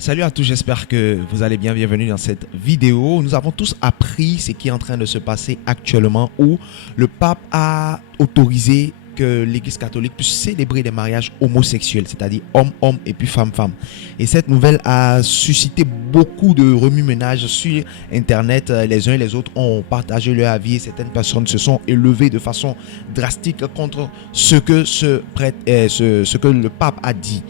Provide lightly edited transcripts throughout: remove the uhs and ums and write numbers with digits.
Salut à tous, j'espère que vous allez bien. Bienvenue dans cette vidéo. Nous avons tous appris ce qui est en train de se passer actuellement où le pape a autorisé que l'église catholique puisse célébrer des mariages homosexuels, c'est-à-dire homme-homme et puis femme-femme. Et cette nouvelle a suscité beaucoup de remue-ménage sur internet. Les uns et les autres ont partagé leur avis et certaines personnes se sont élevées de façon drastique contre ce que ce que le pape a dit.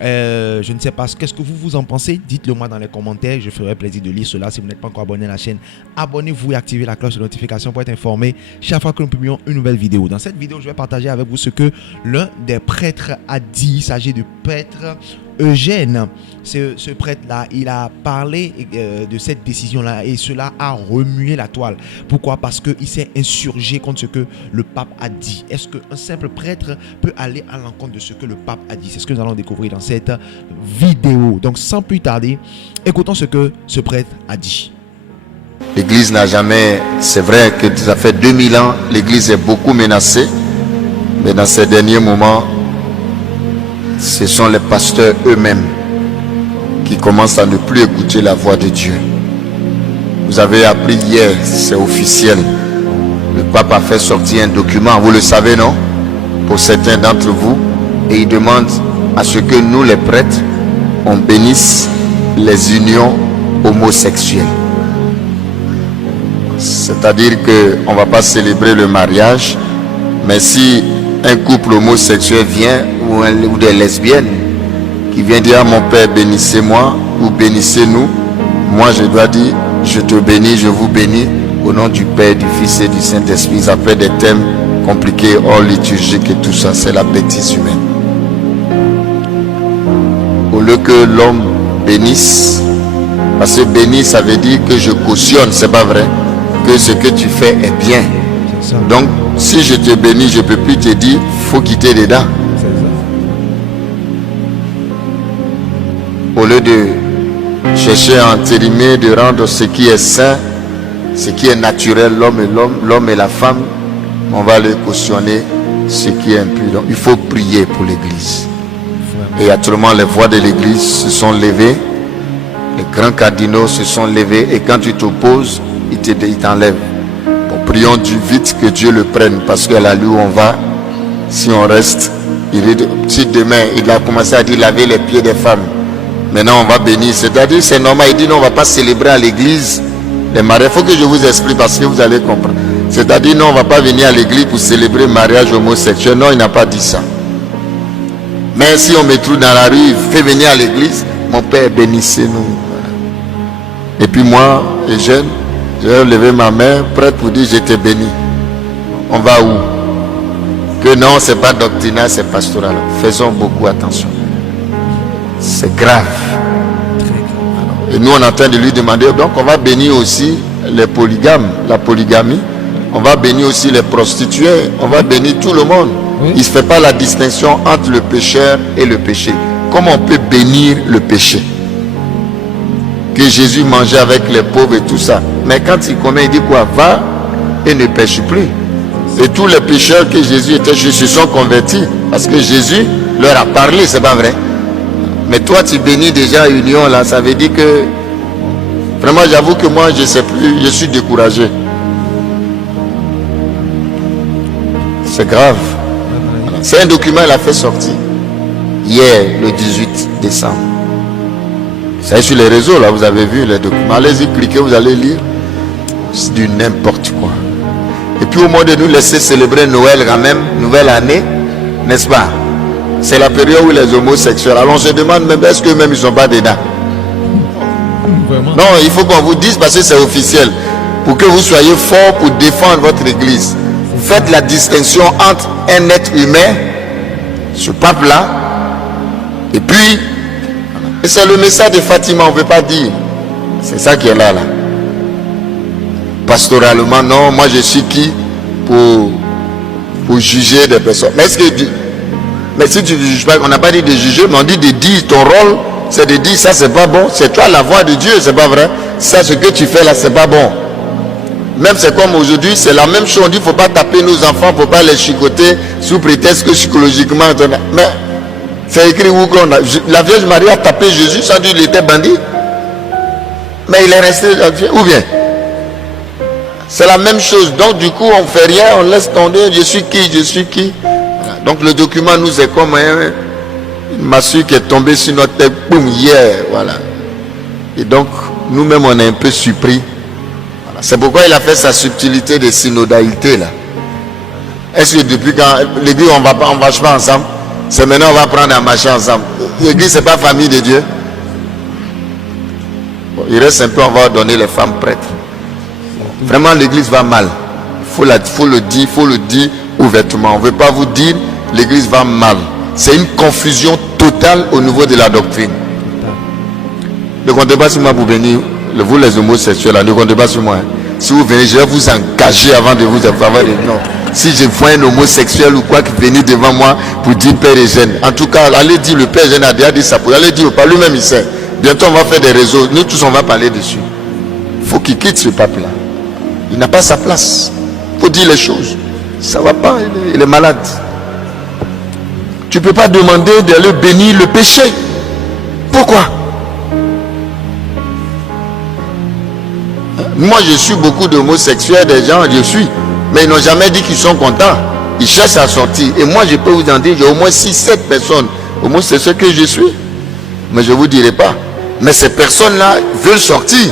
Je ne sais pas, qu'est-ce que vous en pensez? Dites-le moi dans les commentaires, je ferai plaisir de lire cela. Si vous n'êtes pas encore abonné à la chaîne, abonnez-vous et activez la cloche de notification pour être informé chaque fois que nous publions une nouvelle vidéo. Dans cette vidéo, je vais partager avec vous ce que l'un des prêtres a dit. Il s'agit du prêtre Eugène. Ce prêtre-là, il a parlé de cette décision-là et cela a remué la toile. Pourquoi? Parce qu'il s'est insurgé contre ce que le pape a dit. Est-ce qu'un simple prêtre peut aller à l'encontre de ce que le pape a dit? C'est ce que nous allons découvrir dans cette vidéo. Donc sans plus tarder, écoutons ce que ce prêtre a dit. L'église n'a jamais, c'est vrai que ça fait 2000 ans, l'église est beaucoup menacée, mais dans ces derniers moments, ce sont les pasteurs eux-mêmes qui commencent à ne plus écouter la voix de Dieu. Vous avez appris hier, c'est officiel, le pape a fait sortir un document, vous le savez non, pour certains d'entre vous, et il demande à ce que nous les prêtres, on bénisse les unions homosexuelles. C'est-à-dire qu'on ne va pas célébrer le mariage, mais si un couple homosexuel vient, ou des lesbiennes, qui vient dire à mon père bénissez-moi, ou bénissez-nous, moi je dois dire je te bénis, je vous bénis, au nom du Père, du Fils et du Saint-Esprit. Ça fait des thèmes compliqués, hors liturgiques et tout ça, c'est la bêtise humaine. Au lieu que l'homme bénisse, parce que bénir ça veut dire que je cautionne, c'est pas vrai, que ce que tu fais est bien. Donc si je te bénis, je ne peux plus te dire faut quitter dedans. Au lieu de chercher à entérimer, de rendre ce qui est sain, ce qui est naturel, l'homme et la femme, on va le cautionner ce qui est impur. Donc il faut prier pour l'église. Et actuellement les voix de l'église se sont levées, les grands cardinaux se sont levés, et quand tu t'opposes, ils t'enlèvent. Bon, prions du vite que Dieu le prenne, parce qu'à la où on va, si on reste, si demain il a commencé à dire laver les pieds des femmes, maintenant on va bénir, c'est-à-dire c'est normal, il dit non, on ne va pas célébrer à l'église les mariages. Il faut que je vous explique parce que vous allez comprendre. C'est-à-dire non, on ne va pas venir à l'église pour célébrer le mariage homosexuel. Non, il n'a pas dit ça. Mais si on me trouve dans la rue, fait venir à l'église, mon père bénissez-nous. Et puis moi, Eugène, je vais lever ma main, prête pour dire je t'ai béni. On va où? Que non, c'est pas doctrinal, c'est pastoral. Faisons beaucoup attention. C'est grave. Et nous, on est en train de lui demander, donc on va bénir aussi les polygames, la polygamie. On va bénir aussi les prostituées. On va bénir tout le monde. Oui. Il ne se fait pas la distinction entre le pécheur et le péché. Comment on peut bénir le péché? Que Jésus mangeait avec les pauvres et tout ça. Mais quand il commet, il dit quoi? Va et ne pêche plus. Et tous les pécheurs que Jésus était chez se sont convertis. Parce que Jésus leur a parlé, c'est pas vrai. Mais toi, tu bénis déjà union là, ça veut dire que vraiment, j'avoue que moi, je ne sais plus, je suis découragé. C'est grave. C'est un document qu'il a fait sortir hier, le 18 décembre. C'est sur les réseaux, là, vous avez vu les documents. Allez-y, cliquez, vous allez lire. C'est du n'importe quoi. Et puis au moins de nous laisser célébrer Noël quand même, nouvelle année, n'est-ce pas? C'est la période où les homosexuels, alors on se demande même est-ce qu'eux-mêmes ils ne sont pas dedans? Vraiment? Non, il faut qu'on vous dise parce que c'est officiel, pour que vous soyez forts pour défendre votre église. Faites la distinction entre un être humain, ce pape-là, et puis, et c'est le message de Fatima, on ne veut pas dire. C'est ça qui est là. Pastoralement, non, moi je suis qui pour juger des personnes. Mais est-ce que mais si tu ne juges pas, on n'a pas dit de juger, mais on dit de dire ton rôle, c'est de dire ça c'est pas bon, c'est toi la voix de Dieu, c'est pas vrai. Ça ce que tu fais là, c'est pas bon. Même c'est comme aujourd'hui, c'est la même chose, on dit il ne faut pas taper nos enfants, il ne faut pas les chicoter sous prétexte que psychologiquement. Mais C'est écrit où qu'on a... La Vierge Marie a tapé Jésus, ça dit qu'il était bandit. Mais il est resté ou bien c'est la même chose. Donc du coup on fait rien, on laisse tomber. Je suis qui. Voilà. Donc le document nous est comme une massue qui est tombée sur notre tête, boum, hier, voilà. Et donc nous-mêmes on est un peu surpris. Voilà. C'est pourquoi il a fait sa subtilité de synodalité là. Est-ce que depuis quand l'église on marche pas ensemble, c'est maintenant on va prendre à marcher ensemble. L'église c'est pas famille de Dieu. Bon, il reste un peu, on va donner les femmes prêtres. Vraiment l'église va mal. Faut le dire ouvertement. On ne veut pas vous dire l'église va mal. C'est une confusion totale au niveau de la doctrine. Ne comptez pas sur moi pour venir. Vous les homosexuels là, ne comptez pas sur moi. Hein. Si vous venez, je vais vous engager avant de vous avoir des noms. Si je vois un homosexuel ou quoi qui venir devant moi pour dire Père Eugène, en tout cas, allez dire le Père Eugène a déjà dit ça. Allez dire pas lui-même il sait. Bientôt on va faire des réseaux. Nous tous on va parler dessus. Il faut qu'il quitte ce pape là. Il n'a pas sa place. Il faut dire les choses. Ça ne va pas, il est malade. Tu ne peux pas demander d'aller bénir le péché. Pourquoi? Moi, je suis beaucoup d'homosexuels, des gens, je suis. Mais ils n'ont jamais dit qu'ils sont contents. Ils cherchent à sortir. Et moi, je peux vous en dire, j'ai au moins 6-7 personnes homosexuelles que je suis. Mais je ne vous dirai pas. Mais ces personnes-là veulent sortir.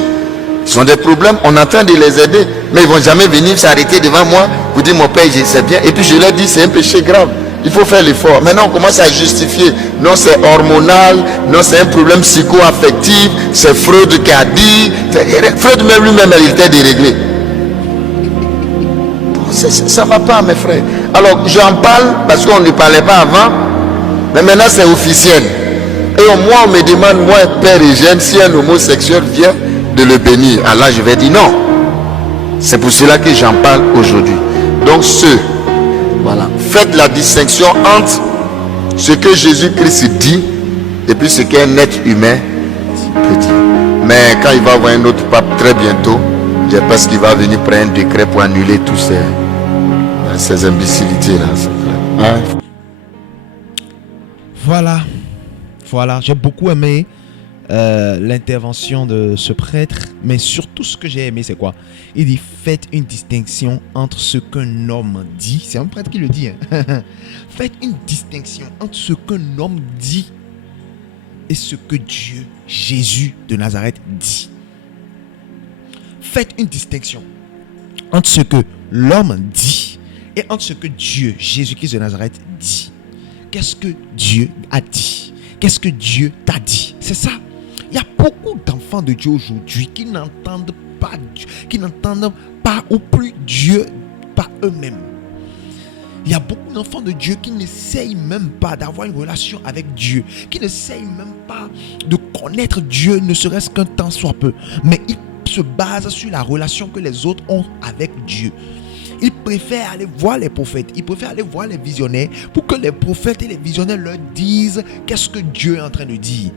Ils ont des problèmes, on est en train de les aider, mais ils ne vont jamais venir s'arrêter devant moi pour dire mon père, je sais bien. Et puis je leur dis, c'est un péché grave. Il faut faire l'effort. Maintenant, on commence à justifier. Non, c'est hormonal. Non, c'est un problème psycho-affectif. C'est Freud qui a dit. Freud même lui-même, il était déréglé. Ça ne va pas, mes frères. Alors, j'en parle parce qu'on ne parlait pas avant. Mais maintenant, c'est officiel. Et au moins, on me demande, moi, Père Eugène, si un homosexuel vient de le bénir. Alors je vais dire non. C'est pour cela que j'en parle aujourd'hui. Donc voilà, faites la distinction entre ce que Jésus-Christ dit et puis ce qu'un être humain peut dire. Mais quand il va avoir un autre pape très bientôt, je pense qu'il va venir prendre un décret pour annuler tous ces imbécilités là. Hein? Voilà, j'ai beaucoup aimé l'intervention de ce prêtre, mais surtout ce que j'ai aimé, c'est quoi? Il dit faites une distinction entre ce qu'un homme dit. C'est un prêtre qui le dit, hein? Faites une distinction entre ce qu'un homme dit et ce que Dieu, Jésus de Nazareth, dit. Faites une distinction entre ce que l'homme dit et entre ce que Dieu, Jésus-Christ de Nazareth, dit. Qu'est-ce que Dieu a dit? Qu'est-ce que Dieu t'a dit? C'est ça. Il y a beaucoup d'enfants de Dieu aujourd'hui qui n'entendent pas ou plus Dieu par eux-mêmes. Il y a beaucoup d'enfants de Dieu qui n'essayent même pas d'avoir une relation avec Dieu, qui n'essayent même pas de connaître Dieu, ne serait-ce qu'un temps soit peu. Mais ils se basent sur la relation que les autres ont avec Dieu. Ils préfèrent aller voir les prophètes, ils préfèrent aller voir les visionnaires pour que les prophètes et les visionnaires leur disent qu'est-ce que Dieu est en train de dire.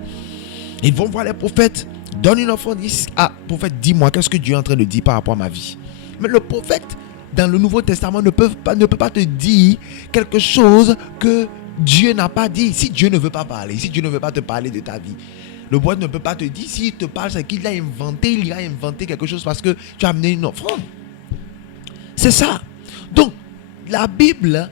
Ils vont voir les prophètes, donnent une offrande, disent ah prophète, dis-moi qu'est-ce que Dieu est en train de dire par rapport à ma vie. Mais le prophète dans le Nouveau Testament ne peut pas te dire quelque chose que Dieu n'a pas dit. Si Dieu ne veut pas parler, si Dieu ne veut pas te parler de ta vie, le prophète ne peut pas te dire. S'il te parle, c'est qu'il a inventé, il a inventé quelque chose parce que tu as amené une offrande. C'est ça. Donc, la Bible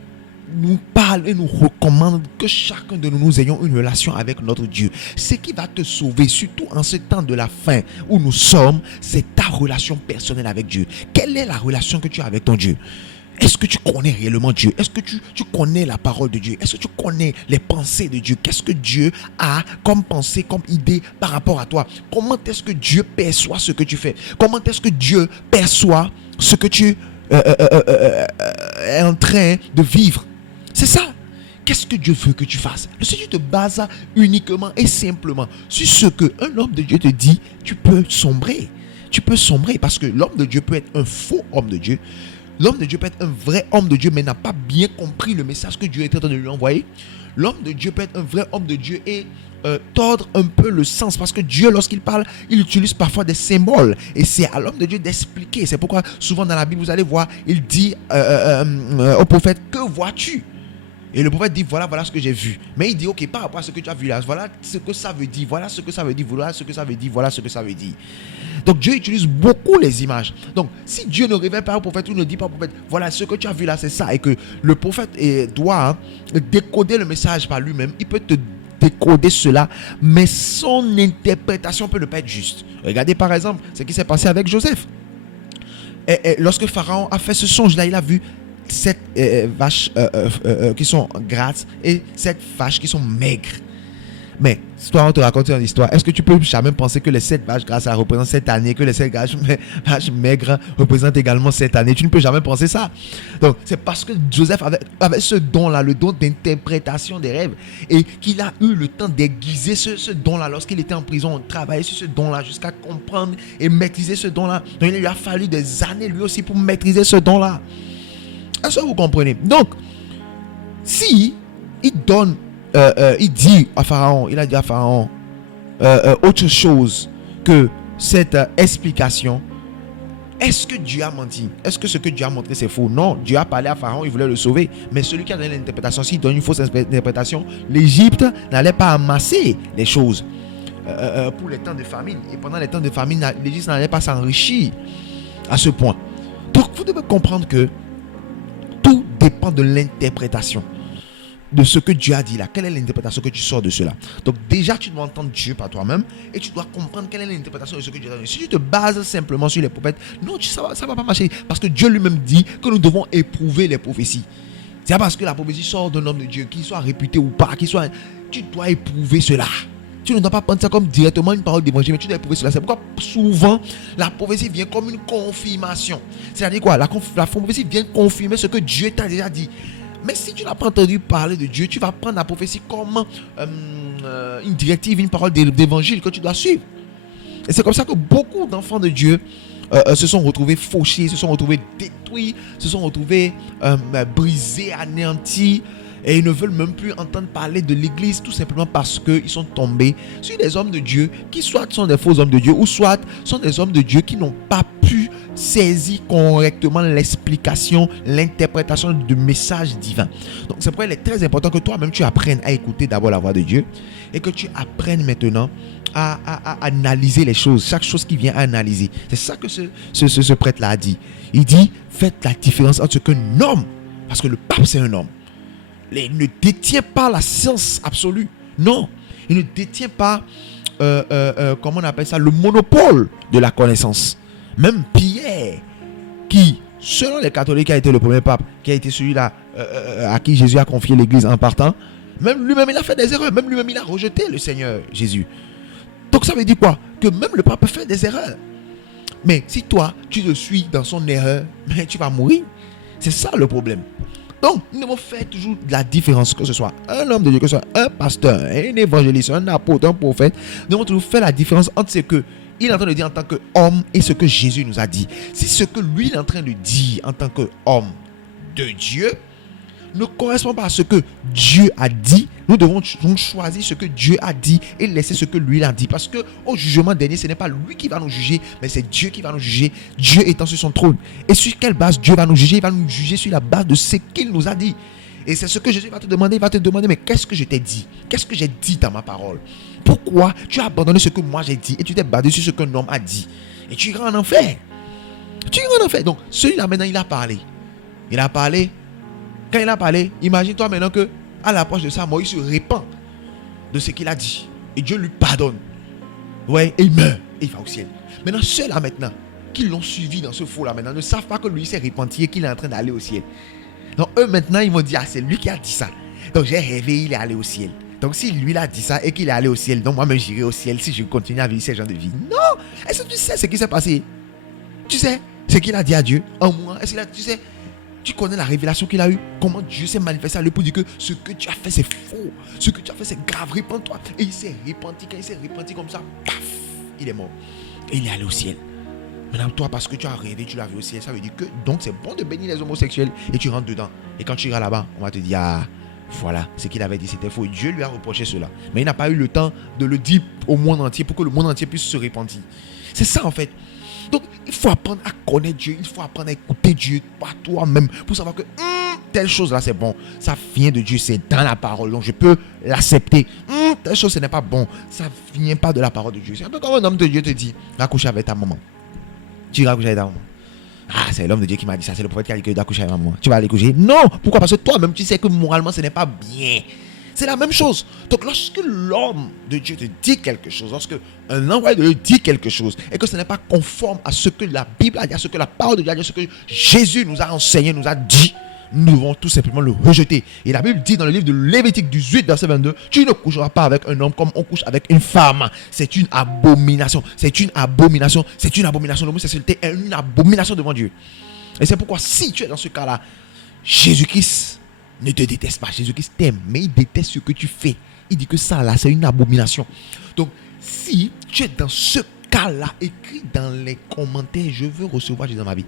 nous parle et nous recommande que chacun de nous ayons une relation avec notre Dieu. Ce qui va te sauver, surtout en ce temps de la fin où nous sommes, c'est ta relation personnelle avec Dieu. Quelle est la relation que tu as avec ton Dieu? Est-ce que tu connais réellement Dieu? Est-ce que tu connais la parole de Dieu? Est-ce que tu connais les pensées de Dieu? Qu'est-ce que Dieu a comme pensée, comme idée par rapport à toi? Comment est-ce que Dieu perçoit ce que tu fais? Comment est-ce que Dieu perçoit ce que tu est en train de vivre? C'est ça. Qu'est-ce que Dieu veut que tu fasses? Si tu te bases uniquement et simplement sur ce qu'un homme de Dieu te dit, tu peux sombrer. Tu peux sombrer parce que l'homme de Dieu peut être un faux homme de Dieu. L'homme de Dieu peut être un vrai homme de Dieu, mais n'a pas bien compris le message que Dieu est en train de lui envoyer. L'homme de Dieu peut être un vrai homme de Dieu et tordre un peu le sens, parce que Dieu, lorsqu'il parle, il utilise parfois des symboles et c'est à l'homme de Dieu d'expliquer. C'est pourquoi souvent dans la Bible, vous allez voir, il dit au prophète, que vois-tu? Et le prophète dit, voilà ce que j'ai vu. Mais il dit, ok, par rapport à ce que tu as vu là, voilà ce que ça veut dire, voilà ce que ça veut dire, voilà ce que ça veut dire, voilà ce que ça veut dire. Donc Dieu utilise beaucoup les images. Donc si Dieu ne révèle pas au prophète ou ne dit pas au prophète, voilà ce que tu as vu là, c'est ça, et que le prophète doit décoder le message par lui-même, il peut te décoder cela, mais son interprétation peut ne pas être juste. Regardez par exemple ce qui s'est passé avec Joseph. Et lorsque Pharaon a fait ce songe-là, il a vu 7 vaches qui sont grasses et 7 vaches qui sont maigres. Mais si toi on te raconte une histoire, est-ce que tu peux jamais penser que les 7 vaches grasses représentent cette année, que les 7 vaches maigres représentent également cette année? Tu ne peux jamais penser ça. Donc c'est parce que Joseph avait ce don-là, le don d'interprétation des rêves, et qu'il a eu le temps d'aiguiser ce don-là lorsqu'il était en prison, travailler sur ce don-là jusqu'à comprendre et maîtriser ce don-là. Donc il lui a fallu des années lui aussi pour maîtriser ce don-là. Est-ce que vous comprenez? Donc si il donne il dit à Pharaon, il a dit à Pharaon autre chose que cette explication, est-ce que Dieu a menti? Est-ce que ce que Dieu a montré c'est faux? Non, Dieu a parlé à Pharaon, il voulait le sauver. Mais celui qui a donné l'interprétation, s'il donne une fausse interprétation, l'Égypte n'allait pas amasser les choses pour les temps de famine. Et pendant les temps de famine, l'Égypte n'allait pas s'enrichir à ce point. Donc vous devez comprendre que tout dépend de l'interprétation de ce que Dieu a dit là. Quelle est l'interprétation que tu sors de cela? Donc déjà tu dois entendre Dieu par toi-même et tu dois comprendre quelle est l'interprétation de ce que Dieu a dit. Si tu te bases simplement sur les prophètes, non, ça va pas marcher, parce que Dieu lui-même dit que nous devons éprouver les prophéties. C'est pas parce que la prophétie sort d'un homme de Dieu, qu'il soit réputé ou pas, tu dois éprouver cela. Tu ne dois pas prendre ça comme directement une parole d'évangile, mais tu dois éprouver cela. C'est pourquoi souvent la prophétie vient comme une confirmation. C'est-à-dire quoi? La prophétie vient confirmer ce que Dieu t'a déjà dit. Mais si tu n'as pas entendu parler de Dieu, tu vas prendre la prophétie comme une directive, une parole d'évangile que tu dois suivre. Et c'est comme ça que beaucoup d'enfants de Dieu se sont retrouvés fauchés, se sont retrouvés détruits, se sont retrouvés brisés, anéantis. Et ils ne veulent même plus entendre parler de l'église, tout simplement parce qu'ils sont tombés sur des hommes de Dieu qui soit sont des faux hommes de Dieu, ou soit sont des hommes de Dieu qui n'ont pas pu saisir correctement l'explication, l'interprétation du message divin. Donc c'est pourquoi il est très important que toi-même tu apprennes à écouter d'abord la voix de Dieu, et que tu apprennes maintenant à analyser les choses, chaque chose qui vient à analyser. C'est ça que ce prêtre-là a dit. Il dit, faites la différence entre ce qu'un homme, parce que le pape c'est un homme, il ne détient pas la science absolue. Non, il ne détient pas, comment on appelle ça, le monopole de la connaissance. Même Pierre, qui, selon les catholiques, a été le premier pape, qui a été celui-là à qui Jésus a confié l'église en partant, même lui-même il a fait des erreurs, même lui-même il a rejeté le Seigneur Jésus. Donc ça veut dire quoi? Que même le pape fait des erreurs. Mais si toi, tu le suis dans son erreur, mais tu vas mourir. C'est ça le problème. Donc, nous devons faire toujours la différence, que ce soit un homme de Dieu, que ce soit un pasteur, un évangéliste, un apôtre, un prophète. Nous devons toujours faire la différence entre ce qu'il est en train de dire en tant qu'homme et ce que Jésus nous a dit. Si ce que lui est en train de dire en tant qu'homme de Dieu ne correspond pas à ce que Dieu a dit, nous devons donc choisir ce que Dieu a dit et laisser ce que lui a dit. Parce que au jugement dernier, ce n'est pas lui qui va nous juger, mais c'est Dieu qui va nous juger, Dieu étant sur son trône. Et sur quelle base Dieu va nous juger? Il va nous juger sur la base de ce qu'il nous a dit. Et c'est ce que Jésus va te demander. Il va te demander, mais qu'est-ce que je t'ai dit? Qu'est-ce que j'ai dit dans ma parole? Pourquoi tu as abandonné ce que moi j'ai dit et tu t'es basé sur ce qu'un homme a dit? Et tu iras en enfer. Tu iras en enfer. Donc celui-là maintenant, il a parlé. Il a parlé. Quand il a parlé, imagine-toi maintenant que à l'approche de ça, Moïse se répand de ce qu'il a dit. Et Dieu lui pardonne. Ouais, et il meurt. Et il va au ciel. Maintenant, ceux-là maintenant, qui l'ont suivi dans ce faux-là maintenant, ne savent pas que lui s'est repenti et qu'il est en train d'aller au ciel. Donc eux maintenant, ils vont dire, ah, c'est lui qui a dit ça. Donc j'ai rêvé, il est allé au ciel. Donc si lui il a dit ça et qu'il est allé au ciel, donc moi-même j'irai au ciel si je continue à vivre ce genre de vie. Non. Est-ce que tu sais ce qui s'est passé? Tu sais ce qu'il a dit à Dieu en moi? Est-ce qu'il a, tu sais, tu connais la révélation qu'il a eue? Comment Dieu s'est manifesté à lui pour dire que ce que tu as fait c'est faux, ce que tu as fait c'est grave, répands-toi. Et il s'est repenti. Quand il s'est repenti comme ça, paf, il est mort. Et il est allé au ciel. Maintenant toi, parce que tu as rêvé, tu l'as vu au ciel, ça veut dire que donc c'est bon de bénir les homosexuels. Et tu rentres dedans. Et quand tu iras là-bas, on va te dire, ah, voilà, ce qu'il avait dit c'était faux. Et Dieu lui a reproché cela. Mais il n'a pas eu le temps de le dire au monde entier pour que le monde entier puisse se repentir. C'est ça en fait. Donc, il faut apprendre à connaître Dieu, il faut apprendre à écouter Dieu par toi-même pour savoir que telle chose là c'est bon, ça vient de Dieu, c'est dans la parole, donc je peux l'accepter. Telle chose ce n'est pas bon, ça vient pas de la parole de Dieu. C'est un peu comme un homme de Dieu te dit, va coucher avec ta maman. Tu vas coucher avec ta maman. Ah, c'est l'homme de Dieu qui m'a dit ça, c'est le prophète qui a dit que tu dois coucher avec ma maman. Tu vas aller coucher. Non, pourquoi? Parce que toi-même tu sais que moralement ce n'est pas bien. C'est la même chose. Donc lorsque l'homme de Dieu te dit quelque chose, lorsque un envoyé de Dieu dit quelque chose, et que ce n'est pas conforme à ce que la Bible a dit, à ce que la parole de Dieu a dit, à ce que Jésus nous a enseigné, nous a dit, nous devons tout simplement le rejeter. Et la Bible dit dans le livre de Lévitique 18, verset 22, tu ne coucheras pas avec un homme comme on couche avec une femme. C'est une abomination. C'est une abomination. C'est une abomination. L'homosexualité est une abomination devant Dieu. Et c'est pourquoi si tu es dans ce cas-là, Jésus-Christ ne te déteste pas. Jésus-Christ t'aime, mais il déteste ce que tu fais. Il dit que ça là, c'est une abomination. Donc, si tu es dans ce cas-là, écris dans les commentaires, je veux recevoir Jésus dans ma vie.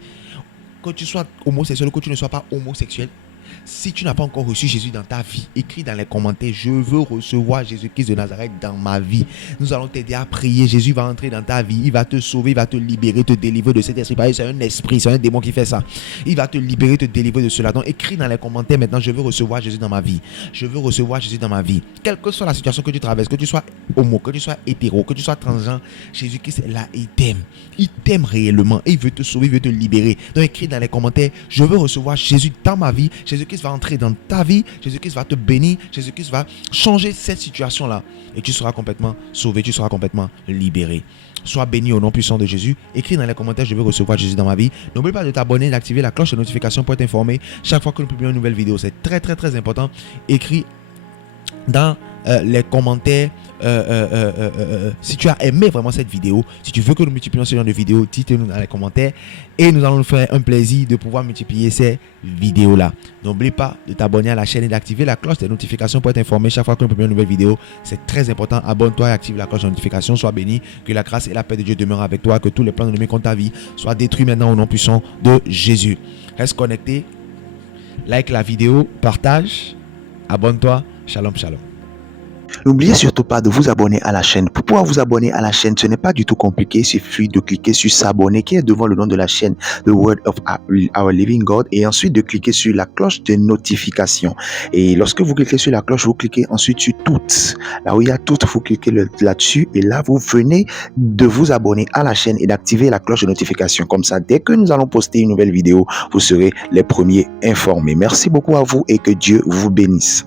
Que tu sois homosexuel ou que tu ne sois pas homosexuel, si tu n'as pas encore reçu Jésus dans ta vie, écris dans les commentaires, je veux recevoir Jésus-Christ de Nazareth dans ma vie. Nous allons t'aider à prier. Jésus va entrer dans ta vie, il va te sauver, il va te libérer, te délivrer de cet esprit. C'est un esprit, c'est un démon qui fait ça. Il va te libérer, te délivrer de cela. Donc écris dans les commentaires maintenant, je veux recevoir Jésus dans ma vie. Je veux recevoir Jésus dans ma vie. Quelle que soit la situation que tu traverses, que tu sois homo, que tu sois hétéro, que tu sois transgenre, Jésus-Christ est là, il t'aime. Il t'aime réellement et il veut te sauver, il veut te libérer. Donc écris dans les commentaires, je veux recevoir Jésus dans ma vie. Jésus-Christ va entrer dans ta vie, Jésus-Christ va te bénir, Jésus-Christ va changer cette situation-là et tu seras complètement sauvé, tu seras complètement libéré. Sois béni au nom puissant de Jésus. Écris dans les commentaires, je veux recevoir Jésus dans ma vie. N'oublie pas de t'abonner, d'activer la cloche de notification pour être informé chaque fois que nous publions une nouvelle vidéo. C'est très très très important. Écris dans les commentaires si tu as aimé vraiment cette vidéo, si tu veux que nous multiplions ce genre de vidéos, dites-nous dans les commentaires et nous allons nous faire un plaisir de pouvoir multiplier ces vidéos là. N'oublie pas de t'abonner à la chaîne et d'activer la cloche des notifications pour être informé chaque fois que nous publions une nouvelle vidéo. C'est très important. Abonne-toi et active la cloche de notification. Sois béni, que la grâce et la paix de Dieu demeurent avec toi, que tous les plans de l'ennemi contre ta vie soient détruits maintenant au nom puissant de Jésus. Reste connecté, like la vidéo, partage, abonne-toi. Shalom, shalom. N'oubliez surtout pas de vous abonner à la chaîne. Pour pouvoir vous abonner à la chaîne, ce n'est pas du tout compliqué. Il suffit de cliquer sur s'abonner qui est devant le nom de la chaîne The Word of Our Living God et ensuite de cliquer sur la cloche de notification. Et lorsque vous cliquez sur la cloche, vous cliquez ensuite sur toutes. Là où il y a toutes, vous cliquez là-dessus et là vous venez de vous abonner à la chaîne et d'activer la cloche de notification. Comme ça, dès que nous allons poster une nouvelle vidéo, vous serez les premiers informés. Merci beaucoup à vous et que Dieu vous bénisse.